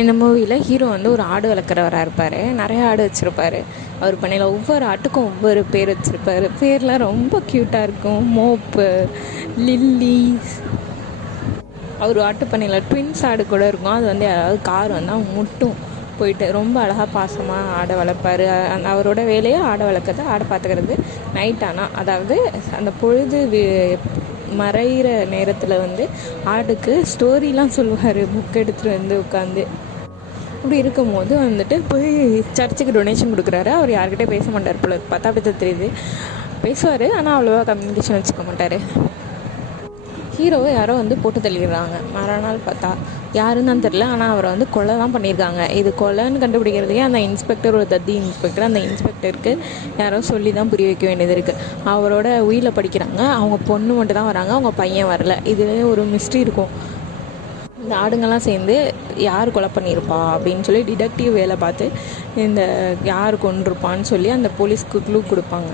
இந்த மூவியில் ஹீரோ வந்து ஒரு ஆடு வளர்க்குறவராக இருப்பார். நிறைய ஆடு வச்சுருப்பார். அவர் பண்ணையில் ஒவ்வொரு ஆட்டுக்கும் ஒவ்வொரு பேர் வச்சுருப்பார். பேர்லாம் ரொம்ப க்யூட்டாக இருக்கும். மோப்பு, லில்லி. அவர் ஆட்டு பண்ணையில் ட்வின்ஸ் ஆடு கூட இருக்கும். அது வந்து யாராவது கார் வந்தால் முட்டும் போயிட்டு ரொம்ப அழகாக பாசமாக ஆடை வளர்ப்பார். அவரோட வேலையை ஆடை வளர்க்குறது, ஆடை பார்த்துக்கிறது. நைட் ஆனால், அதாவது அந்த பொழுது மறைகிற நேரத்தில் வந்து ஆடுக்கு ஸ்டோரிலாம் சொல்லுவார். புக் எடுத்துகிட்டு வந்து உட்காந்து. அப்படி இருக்கும்போது வந்துட்டு போய் சர்ச்சுக்கு டொனேஷன் கொடுக்குறாரு. அவர் யார்கிட்டே பேச மாட்டார் போல, பார்த்தா அப்படி தான் தெரியுது. பேசுவார், ஆனால் அவ்வளோவா கம்யூனிகேஷன் வச்சுக்க மாட்டார். ஹீரோவை யாரோ வந்து போட்டு தள்ளிடுறாங்க. மறுநாள் பார்த்தா யாருன்னு தான் தெரில, ஆனால் அவரை வந்து கொலை தான் பண்ணியிருக்காங்க. இது கொலைன்னு கண்டுபிடிக்கிறதுக்கே அந்த இன்ஸ்பெக்டர், ஒரு தத்தி இன்ஸ்பெக்டர், அந்த இன்ஸ்பெக்டருக்கு யாரோ சொல்லி தான் புரிய வைக்க வேண்டியது இருக்குது. அவரோட உயிரில் படிக்கிறாங்க. அவங்க பொண்ணு மட்டும் தான் வராங்க, அவங்க பையன் வரல. இதுலேயே ஒரு மிஸ்ட்ரி இருக்கும். இந்த ஆடுங்கள்லாம் சேர்ந்து யார் கொலை பண்ணியிருப்பா அப்படின்னு சொல்லி டிடெக்டிவ் வேலை பார்த்து இந்த யார் கொண்டிருப்பான்னு சொல்லி அந்த போலீஸ்க்கு க்ளூ கொடுப்பாங்க.